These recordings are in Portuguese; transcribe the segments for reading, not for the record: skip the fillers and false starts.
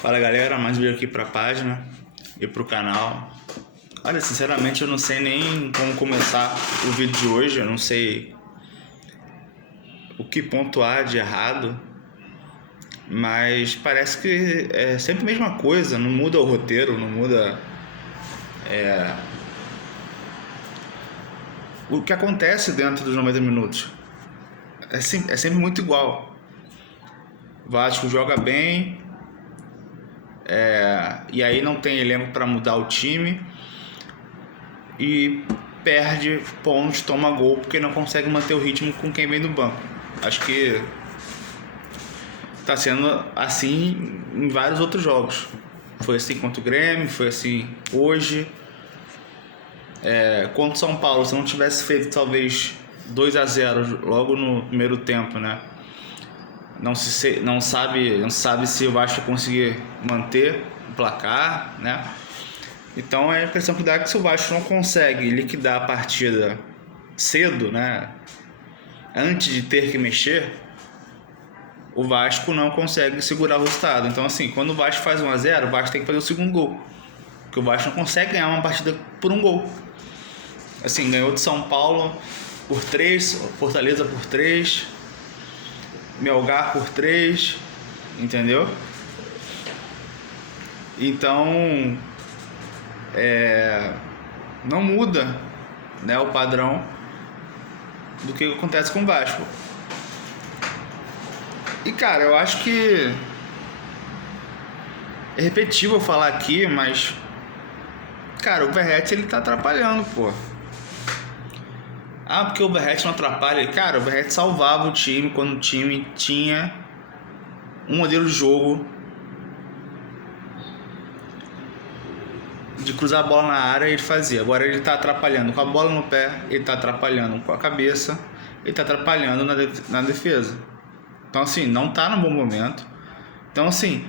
Fala galera, mais um vídeo aqui pra página e pro canal. Olha, sinceramente eu não sei nem como começar o vídeo de hoje, eu não sei o que pontuar de errado, mas parece que é sempre a mesma coisa, não muda o roteiro, não muda o que acontece dentro dos 90 minutos. É sempre muito igual. O Vasco joga bem, e aí não tem elenco para mudar o time e perde pontos, toma gol porque não consegue manter o ritmo com quem vem do banco. Acho que está sendo assim em vários outros jogos. Foi assim contra o Grêmio, foi assim hoje. Contra o São Paulo, se não tivesse feito talvez 2-0 logo no primeiro tempo, né? Não sabe se o Vasco conseguir manter o placar, né? Então a impressão que dá é que se o Vasco não consegue liquidar a partida cedo, né? Antes de ter que mexer, o Vasco não consegue segurar o resultado. Então assim, quando o Vasco faz 1-0, o Vasco tem que fazer o segundo gol, porque o Vasco não consegue ganhar uma partida por um gol. Assim, ganhou de São Paulo por 3, Fortaleza por 3, Melgar por 3, entendeu? Então não muda, né, o padrão do que acontece com o Vasco. E cara, eu acho que é repetitivo eu falar aqui, mas cara, o Verratti ele tá atrapalhando, pô. Ah, porque o Verratti não atrapalha. Cara, o Verratti salvava o time quando o time tinha um modelo de jogo de cruzar a bola na área e ele fazia. Agora ele tá atrapalhando com a bola no pé, ele tá atrapalhando com a cabeça, ele tá atrapalhando na defesa. Então assim, não tá no bom momento. Então assim,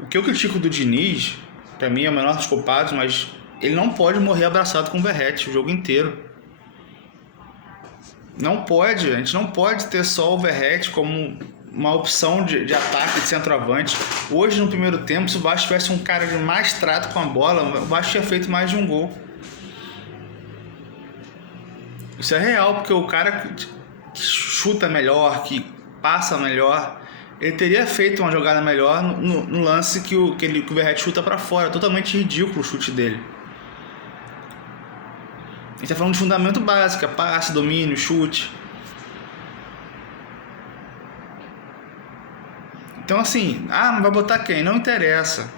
o que eu critico do Diniz, pra mim é o menor dos culpados, mas ele não pode morrer abraçado com o Verratti o jogo inteiro. Não pode, a gente não pode ter só o Verratti como uma opção de ataque, de centroavante. Hoje no primeiro tempo, se o Vasco tivesse um cara de mais trato com a bola, o Vasco tinha feito mais de um gol. Isso é real, porque o cara que chuta melhor, que passa melhor, ele teria feito uma jogada melhor no lance que o Verratti chuta para fora. Totalmente ridículo o chute dele. A gente tá falando de fundamento básico, passe, domínio, chute. Então assim, não vai botar quem? Não interessa.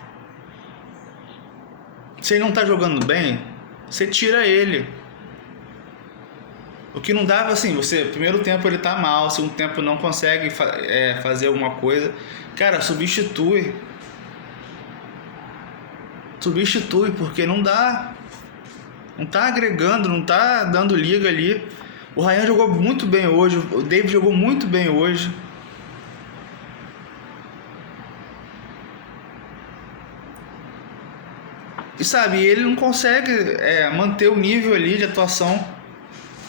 Se ele não tá jogando bem, você tira ele. O que não dá, assim, você, primeiro tempo ele tá mal, segundo tempo não consegue fazer alguma coisa. Cara, substitui, porque não dá. Não tá agregando, não tá dando liga ali. O Ryan jogou muito bem hoje, o David jogou muito bem hoje. E sabe, ele não consegue manter o nível ali de atuação.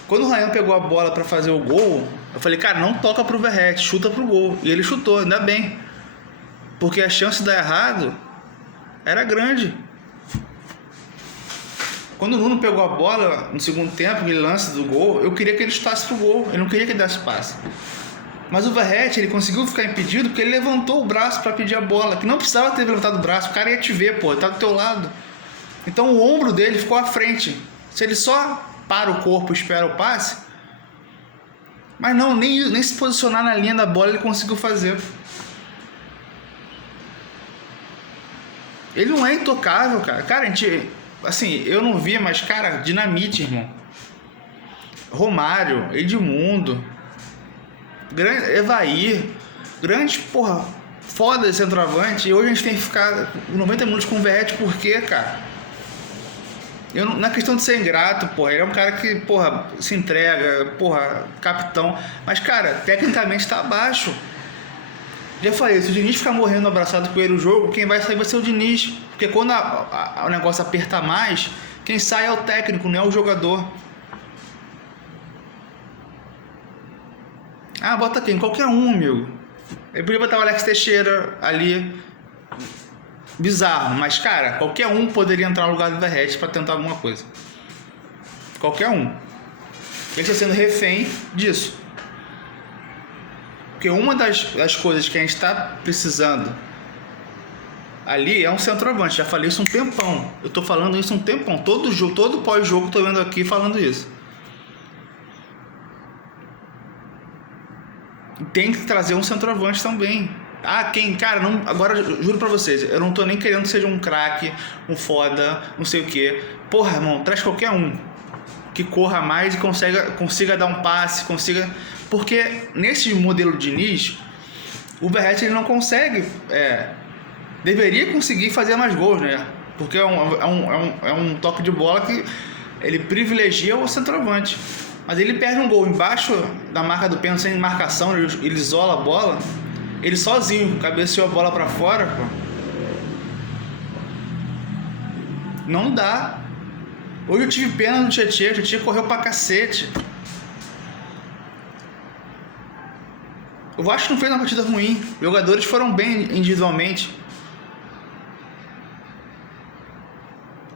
Quando o Ryan pegou a bola para fazer o gol, eu falei, cara, não toca pro Verratti, chuta pro gol. E ele chutou, ainda bem. Porque a chance de dar errado era grande. Quando o Nuno pegou a bola no segundo tempo, aquele lance do gol, eu queria que ele chutasse pro gol, eu não queria que ele desse passe. Mas o Verratti, ele conseguiu ficar impedido porque ele levantou o braço para pedir a bola, que não precisava ter levantado o braço, o cara ia te ver, pô, ele tá do teu lado. Então o ombro dele ficou à frente. Se ele só para o corpo e espera o passe, mas não, nem se posicionar na linha da bola ele conseguiu fazer. Ele não é intocável, cara. Cara, a gente... Assim, eu não vi, mas, cara, dinamite, irmão. Romário, Edmundo, Evair, grande, porra, foda de centroavante. E hoje a gente tem que ficar 90 minutos com o Verratti, por quê, cara? Não é questão de ser ingrato, porra. Ele é um cara que, porra, se entrega, porra, capitão. Mas, cara, tecnicamente tá abaixo. Já falei, se o Diniz ficar morrendo abraçado com ele o jogo, quem vai sair vai ser o Diniz. Porque quando o negócio aperta mais, quem sai é o técnico, não é o jogador. Bota quem? Qualquer um, amigo. Eu podia botar o Alex Teixeira ali. bizarro, mas cara, qualquer um poderia entrar no lugar do Verratti para tentar alguma coisa. Qualquer um. Ele está sendo refém disso. Porque uma das coisas que a gente está precisando ali é um centroavante. Já falei isso um tempão. Eu tô falando isso um tempão. Todo jogo, todo pós-jogo tô vendo aqui falando isso. Tem que trazer um centroavante também. Cara, não, agora juro pra vocês, eu não tô nem querendo que seja um craque, um foda, não sei o que. Porra, irmão, traz qualquer um que corra mais e consiga dar um passe, porque nesse modelo de Diniz, o Verratti ele não consegue, deveria conseguir fazer mais gols, né? Porque é um toque de bola que ele privilegia o centroavante. Mas ele perde um gol embaixo da marca do pênalti, sem marcação, ele isola a bola, ele sozinho cabeceou a bola pra fora, pô. Não dá. Hoje eu tive pena no Tietchan, o Tietchan correu pra cacete. O Vasco não fez uma partida ruim, os jogadores foram bem individualmente.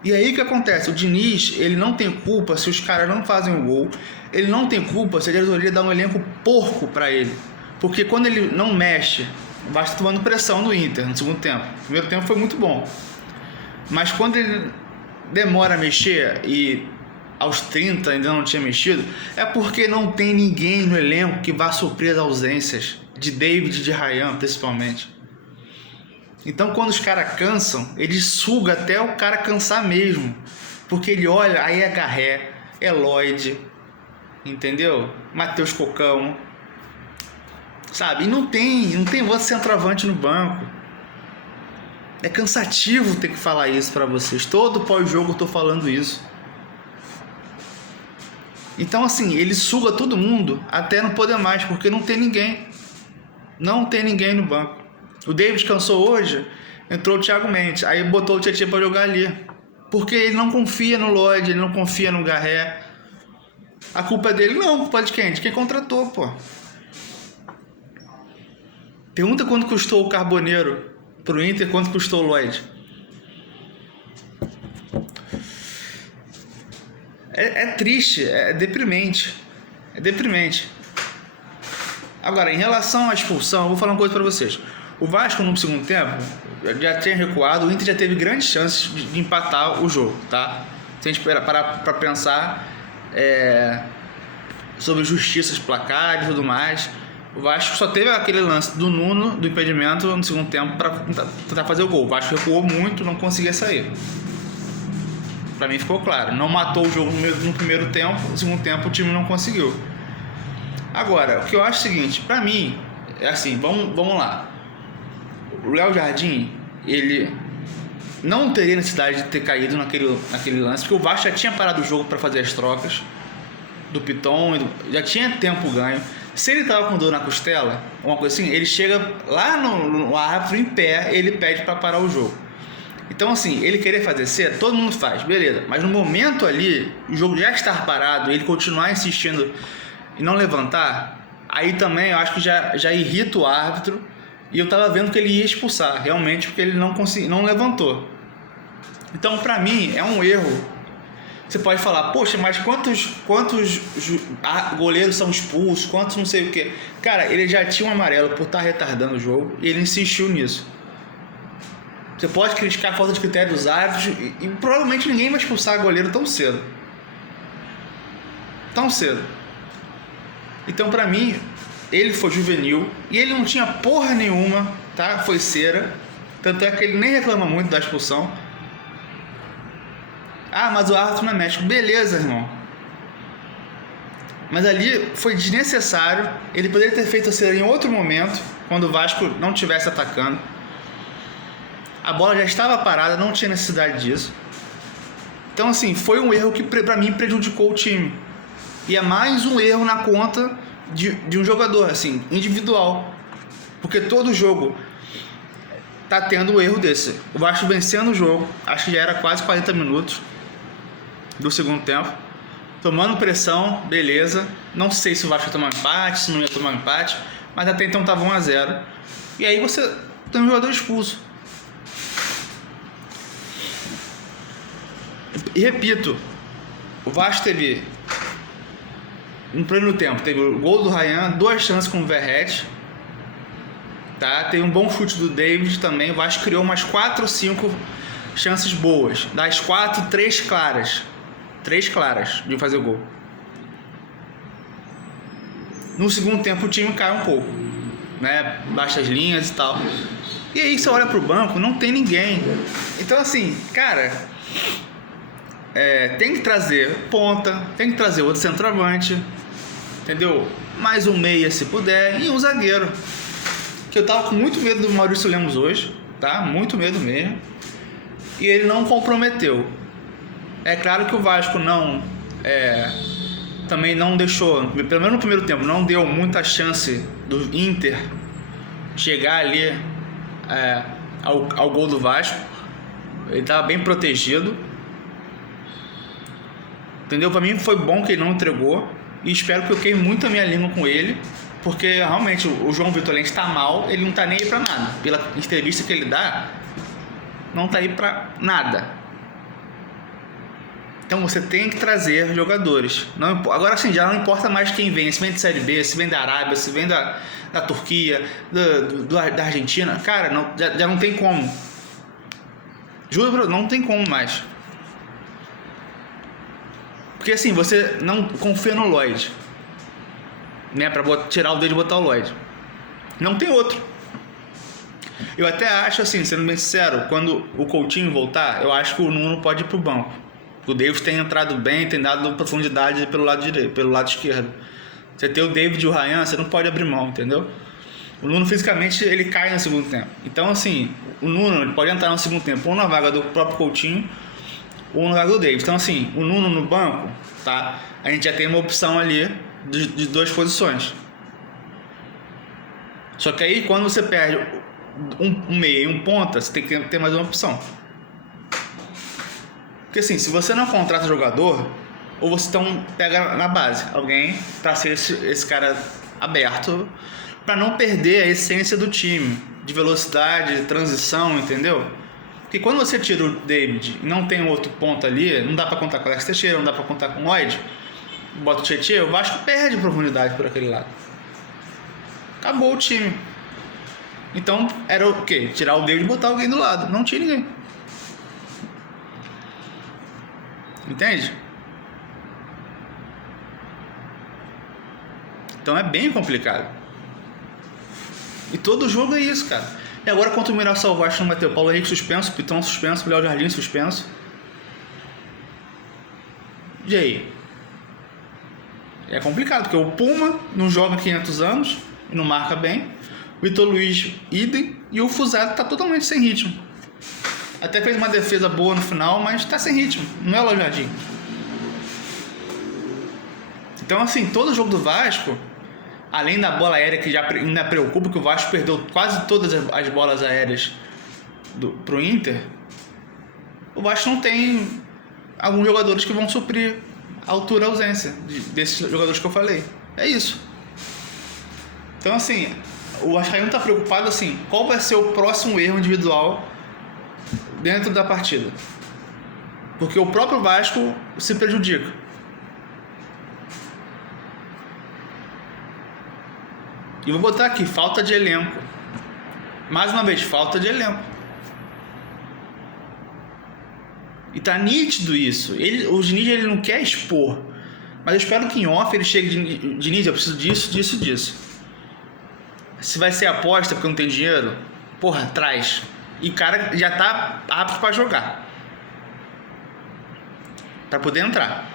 E aí o que acontece? O Diniz, ele não tem culpa se os caras não fazem o gol. Ele não tem culpa se a diretoria dá um elenco porco pra ele. Porque quando ele não mexe, o Vasco tá tomando pressão no Inter no segundo tempo. O primeiro tempo foi muito bom. Mas quando ele demora a mexer e aos 30 ainda não tinha mexido, é porque não tem ninguém no elenco que vá suprir as ausências de David e de Ryan, principalmente. Então quando os caras cansam, ele suga até o cara cansar mesmo. Porque ele olha, aí é Garré, é Lloyd, entendeu? Matheus Cocão, sabe? E não tem outro centroavante no banco. É cansativo ter que falar isso pra vocês. Todo pós-jogo eu tô falando isso. Então assim, ele suga todo mundo até não poder mais, porque não tem ninguém. Não tem ninguém no banco. O David cansou hoje, entrou o Thiago Mendes, aí botou o Tietchan pra jogar ali. Porque ele não confia no Lloyd, ele não confia no Garré. A culpa é dele? Não, culpa é de quem? De quem contratou, pô. Pergunta quanto custou o Carboneiro pro Inter, quanto custou o Lloyd. É triste, é deprimente. É deprimente. Agora, em relação à expulsão, eu vou falar uma coisa pra vocês. O Vasco no segundo tempo já tinha recuado, o Inter já teve grandes chances de empatar o jogo, tá? Se a gente parar pra pensar sobre justiça de placar e tudo mais, o Vasco só teve aquele lance do Nuno, do impedimento, no segundo tempo para tentar fazer o gol. O Vasco recuou muito, não conseguia sair. Pra mim ficou claro, não matou o jogo no primeiro tempo, no segundo tempo o time não conseguiu. Agora, o que eu acho é o seguinte, pra mim, é assim, vamos lá. O Léo Jardim, ele não teria necessidade de ter caído naquele lance, porque o Vasco já tinha parado o jogo para fazer as trocas do Piton, já tinha tempo ganho. Se ele tava com dor na costela, uma coisa assim, ele chega lá no árbitro em pé, ele pede para parar o jogo. Então assim, ele querer fazer cedo, todo mundo faz, beleza. Mas no momento ali, o jogo já estar parado, ele continuar insistindo e não levantar, aí também eu acho que já irrita o árbitro. E eu tava vendo que ele ia expulsar, realmente, porque ele não levantou. Então, pra mim, é um erro. Você pode falar, poxa, mas quantos goleiros são expulsos, quantos não sei o quê. Cara, ele já tinha um amarelo por estar retardando o jogo e ele insistiu nisso. Você pode criticar a falta de critério dos árbitros e provavelmente ninguém vai expulsar goleiro tão cedo. Tão cedo. Então, pra mim, ele foi juvenil e ele não tinha porra nenhuma, tá? Foi cera. Tanto é que ele nem reclama muito da expulsão. Ah, mas o árbitro não é médico. Beleza, irmão. Mas ali foi desnecessário. Ele poderia ter feito a cera em outro momento, quando o Vasco não estivesse atacando. A bola já estava parada, não tinha necessidade disso. Então, assim, foi um erro que pra mim prejudicou o time. E é mais um erro na conta de um jogador, assim, individual. Porque todo jogo tá tendo um erro desse. O Vasco vencendo o jogo, acho que já era quase 40 minutos do segundo tempo, tomando pressão, beleza. Não sei se o Vasco ia tomar um empate, se não ia tomar um empate, mas até então tava 1-0. E aí você tem um jogador expulso. E repito, o Vasco teve, no primeiro tempo, teve o gol do Ryan, 2 chances com o Verratti, tá? Teve um bom chute do David também. O Vasco criou umas 4 ou 5 chances boas. Das 4, 3 claras. 3 claras de fazer gol. No segundo tempo o time cai um pouco, né? Baixa as linhas e tal. E aí você olha pro banco, não tem ninguém. Então assim, cara, tem que trazer ponta, tem que trazer outro centroavante, entendeu? Mais um meia se puder e um zagueiro. Que eu tava com muito medo do Maurício Lemos hoje, tá? Muito medo mesmo. E ele não comprometeu. É claro que o Vasco também não deixou, pelo menos no primeiro tempo, não deu muita chance do Inter chegar ali ao gol do Vasco. Ele estava bem protegido, entendeu? Para mim foi bom que ele não entregou e espero que eu queime muito a minha língua com ele, porque realmente o João Vitor Lente está mal, ele não está nem aí para nada. Pela entrevista que ele dá, não está aí para nada. Então você tem que trazer jogadores. Agora sim, já não importa mais quem vem. Se vem de Série B, se vem da Arábia, se vem da Turquia, da Argentina. Cara, já não tem como. Juro, não tem como mais. Porque assim, você não confia no Lloyd, né? Pra tirar o dedo e botar o Lloyd. Não tem outro. Eu até acho assim, sendo bem sincero, quando o Coutinho voltar, eu acho que o Nuno pode ir pro banco. O David tem entrado bem, tem dado profundidade pelo lado direito, pelo lado esquerdo. Você tem o David e o Ryan, você não pode abrir mão, entendeu? O Nuno fisicamente ele cai no segundo tempo. Então assim, o Nuno ele pode entrar no segundo tempo ou na vaga do próprio Coutinho ou na vaga do David. Então assim, o Nuno no banco, tá? A gente já tem uma opção ali de 2 posições. Só que aí quando você perde um meia e um ponta, você tem que ter mais uma opção. Porque assim, se você não contrata jogador, ou você então pega na base alguém para ser esse cara aberto, para não perder a essência do time, de velocidade, de transição, entendeu? Porque quando você tira o David e não tem outro ponto ali, não dá para contar com o Alex Teixeira, não dá para contar com o Lloyd, bota o Tietchan, o Vasco perde profundidade por aquele lado. Acabou o time. Então era o quê? Tirar o David e botar alguém do lado. Não tinha ninguém. Entende? Então é bem complicado. E todo jogo é isso, cara. E agora contra o Mirassol, o Vasco não vai ter o Paulo Henrique suspenso, o Pitão suspenso, o Léo Jardim suspenso. E aí? É complicado, porque o Puma não joga há 500 anos e não marca bem. O Vitor Luiz, idem. E o Fusaro tá totalmente sem ritmo. Até fez uma defesa boa no final, mas tá sem ritmo. Não é o Léo Jardim. Então, assim, todo jogo do Vasco, além da bola aérea, que já ainda preocupa, que o Vasco perdeu quase todas as bolas aéreas pro Inter, o Vasco não tem alguns jogadores que vão suprir a altura e a ausência desses jogadores que eu falei. É isso. Então, assim, o Vascaíno tá preocupado, assim, qual vai ser o próximo erro individual dentro da partida. Porque o próprio Vasco se prejudica. E vou botar aqui, falta de elenco. Mais uma vez, falta de elenco. E tá nítido isso. O Diniz ele não quer expor. Mas eu espero que em off ele chegue de Diniz, eu preciso disso. Se vai ser aposta porque não tem dinheiro, porra, traz. E o cara já tá apto para jogar. Para poder entrar.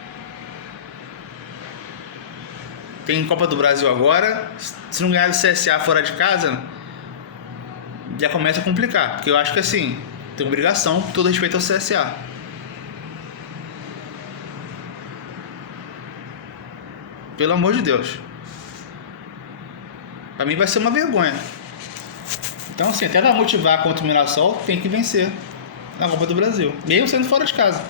Tem Copa do Brasil agora. Se não ganhar do CSA fora de casa, já começa a complicar. Porque eu acho que assim, tem obrigação, com todo respeito ao CSA. Pelo amor de Deus. Pra mim vai ser uma vergonha. Então, assim, até pra motivar contra o Mirassol, tem que vencer na Copa do Brasil, mesmo sendo fora de casa.